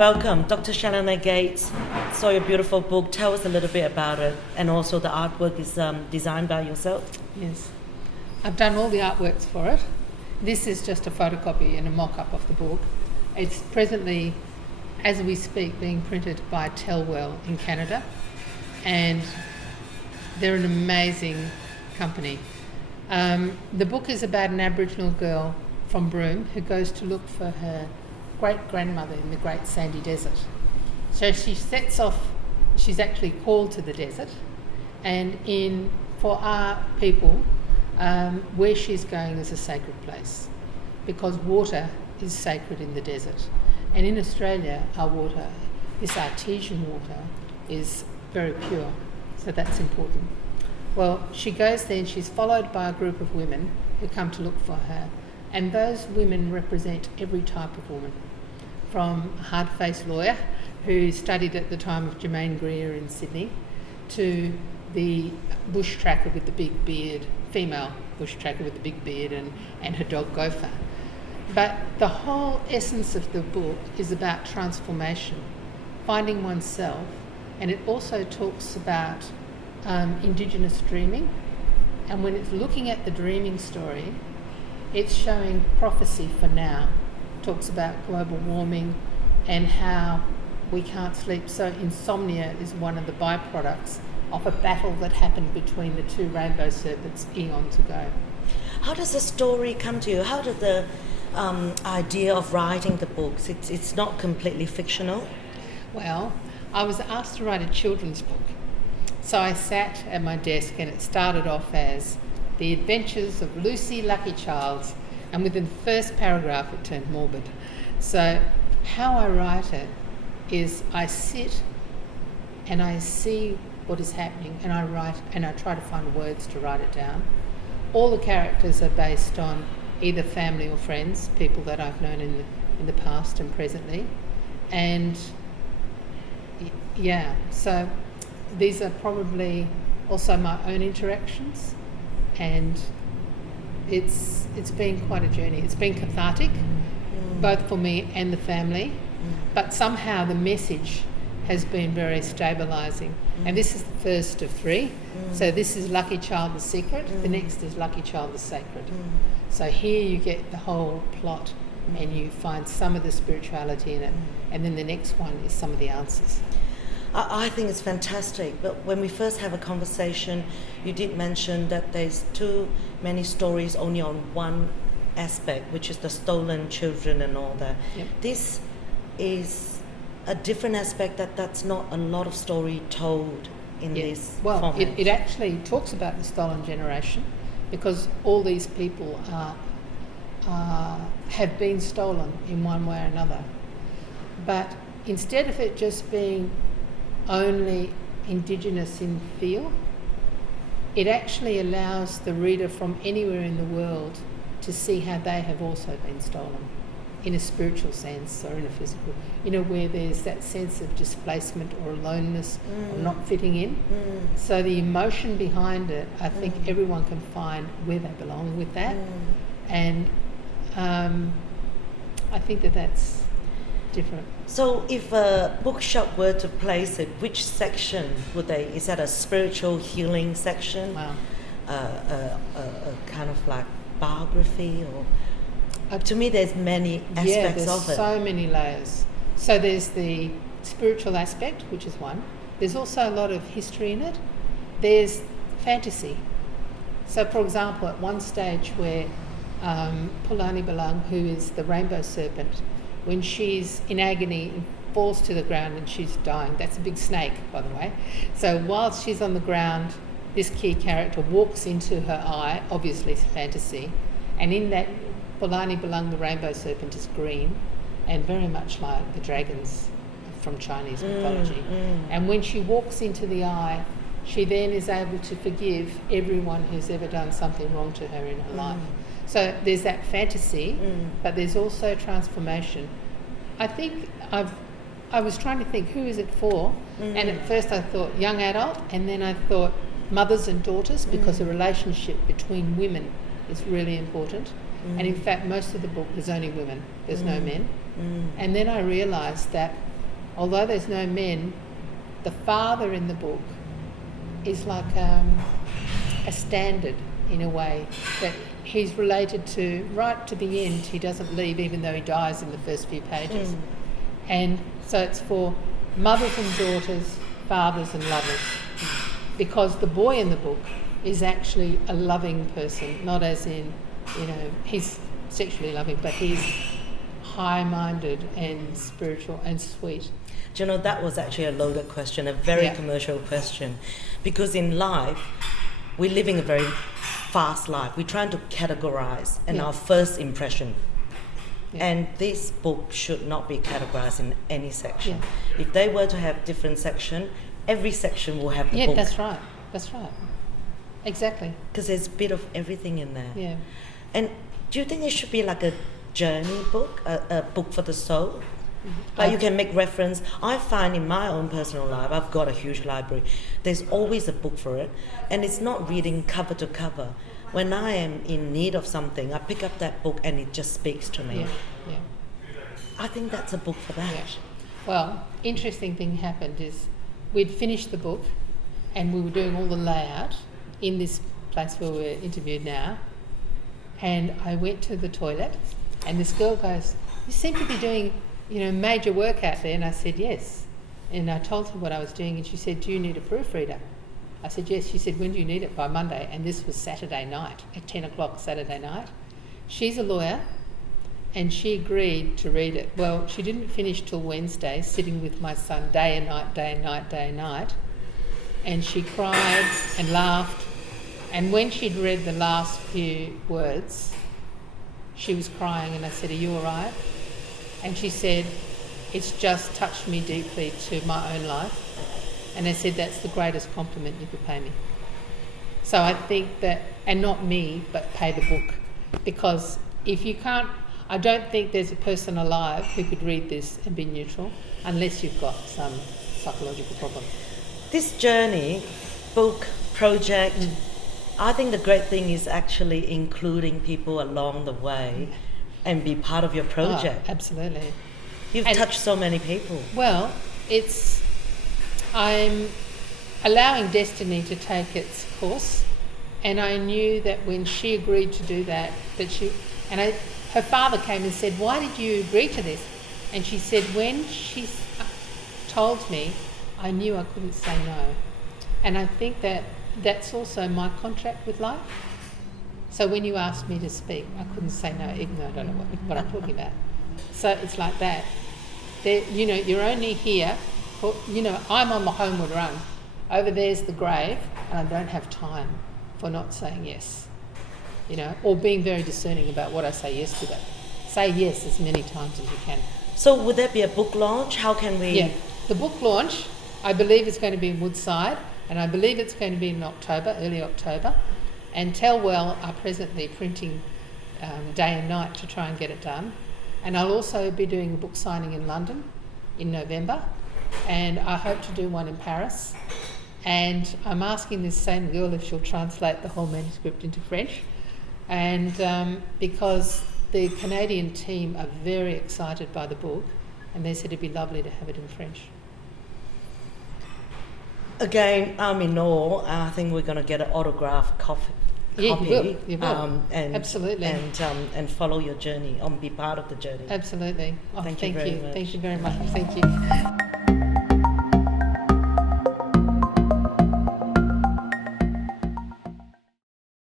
Welcome, Dr Chelinay Gates. Saw your beautiful book. Tell us a little bit about it. And also the artwork is designed by yourself. Yes. I've done all the artworks for it. This is just a photocopy and a mock-up of the book. It's presently, as we speak, being printed by Telwell in Canada. And they're an amazing company. The book is about an Aboriginal girl from Broome who goes to look for her great-grandmother in the Great Sandy Desert. So she sets off, she's actually called to the desert, and for our people, where she's going is a sacred place, because water is sacred in the desert. And in Australia, our water, this artesian water, is very pure, so that's important. Well, she goes there and she's followed by a group of women who come to look for her, and those women represent every type of woman, from a hard-faced lawyer who studied at the time of Germaine Greer in Sydney, to the bush tracker with the big beard, female bush tracker with the big beard and her dog Gopher. But the whole essence of the book is about transformation, finding oneself, and it also talks about Indigenous dreaming. And when it's looking at the dreaming story, it's showing prophecy for now. It talks about global warming and how we can't sleep. So insomnia is one of the byproducts of a battle that happened between the two rainbow serpents eons ago. How does the story come to you? How did the idea of writing the books? It's not completely fictional. Well, I was asked to write a children's book. So I sat at my desk and it started off as The Adventures of Lucy Lucky Childs, and within the first paragraph it turned morbid. So how I write it is I sit and I see what is happening and I write and I try to find words to write it down. All the characters are based on either family or friends, people that I've known in the past and presently. And yeah, so these are probably also my own interactions, and it's been quite a journey. It's been cathartic, both for me and the family, but somehow the message has been very stabilising. And this is the first of three. So this is Lucky Child the Secret, the next is Lucky Child the Sacred. So here you get the whole plot and you find some of the spirituality in it, and then the next one is some of the answers. I think it's fantastic, but when we first have a conversation, you did mention that there's too many stories only on one aspect, which is the stolen children and all that. Yep. This is a different aspect that's not a lot of story told in this format. It actually talks about the stolen generation, because all these people have been stolen in one way or another. But instead of it just being only Indigenous in feel, it actually allows the reader from anywhere in the world to see how they have also been stolen, in a spiritual sense or in a physical, where there's that sense of displacement or aloneness or not fitting in. So the emotion behind it, I think everyone can find where they belong with that. And I think that's different. So if a bookshop were to place it, which section would they? Is that a spiritual healing section? Wow. A kind of like biography, or to me there's many aspects of it. There's so many layers. So there's the spiritual aspect, which is one. There's also a lot of history in it. There's fantasy. So for example, at one stage where Pulani Balang, who is the rainbow serpent, when she's in agony and falls to the ground and she's dying, that's a big snake, by the way. So whilst she's on the ground, this key character walks into her eye, obviously it's fantasy, and in that, Pulani Balang, the rainbow serpent, is green and very much like the dragons from Chinese mythology. And when she walks into the eye, she then is able to forgive everyone who's ever done something wrong to her in her life. So there's that fantasy, but there's also transformation. I think I was trying to think, who is it for? And at first I thought young adult, and then I thought mothers and daughters, because the relationship between women is really important. And in fact, most of the book is only women. There's no men. And then I realised that although there's no men, the father in the book is like a standard in a way, that he's related to right to the end. He doesn't leave even though he dies in the first few pages. And so it's for mothers and daughters, fathers and lovers, because the boy in the book is actually a loving person, not as in, he's sexually loving, but he's high-minded and spiritual and sweet. Do you know, that was actually a loaded question, a very commercial question, because in life, we're living a very fast life. We're trying to categorize in our first impression. Yeah. And this book should not be categorized in any section. Yeah. If they were to have different section, every section will have the book. Yeah, that's right. Exactly. Because there's a bit of everything in there. Yeah. And do you think it should be like a journey book, a book for the soul? Like you can make reference. I find in my own personal life, I've got a huge library. There's always a book for it. And it's not reading cover to cover. When I am in need of something, I pick up that book and it just speaks to me. Yeah. I think that's a book for that. Yeah. Well, interesting thing happened is we'd finished the book and we were doing all the layout in this place where we're interviewed now. And I went to the toilet and this girl goes, "You seem to be doing, major work out there." And I said, "Yes." And I told her what I was doing and she said, "Do you need a proofreader?" I said, "Yes." She said, "When do you need it?" "By Monday." And this was Saturday night, at 10 o'clock Saturday night. She's a lawyer and she agreed to read it. Well, she didn't finish till Wednesday, sitting with my son day and night, day and night, day and night. And she cried and laughed. And when she'd read the last few words, she was crying and I said, "Are you all right?" And she said, "It's just touched me deeply to my own life." And I said, "That's the greatest compliment you could pay me." So I think that, and not me, but pay the book. Because if you can't, I don't think there's a person alive who could read this and be neutral unless you've got some psychological problem. This journey, book, project, I think the great thing is actually including people along the way and be part of your project. Oh, absolutely. You've touched so many people. Well, I'm allowing destiny to take its course, and I knew that when she agreed to do that, her father came and said, "Why did you agree to this?" And she said, "When she told me, I knew I couldn't say no." And I think that's also my contract with life. So when you asked me to speak, I couldn't say no, even though I don't know what I'm talking about. So it's like that. You're only here for, I'm on the homeward run. Over there's the grave, and I don't have time for not saying yes. Or being very discerning about what I say yes to. Say yes as many times as you can. So would that be a book launch? How can we... Yeah, the book launch, I believe it's going to be in Woodside, and I believe it's going to be in October, early October. And Tellwell are presently printing day and night to try and get it done. And I'll also be doing a book signing in London in November, and I hope to do one in Paris. And I'm asking this same girl if she'll translate the whole manuscript into French. And because the Canadian team are very excited by the book, and they said it'd be lovely to have it in French. Again, I'm in awe. I think we're going to get an autographed copy. Yeah, you will. Absolutely. And follow your journey, be part of the journey. Absolutely. Oh, thank you very much. Thank you very much. Thank you.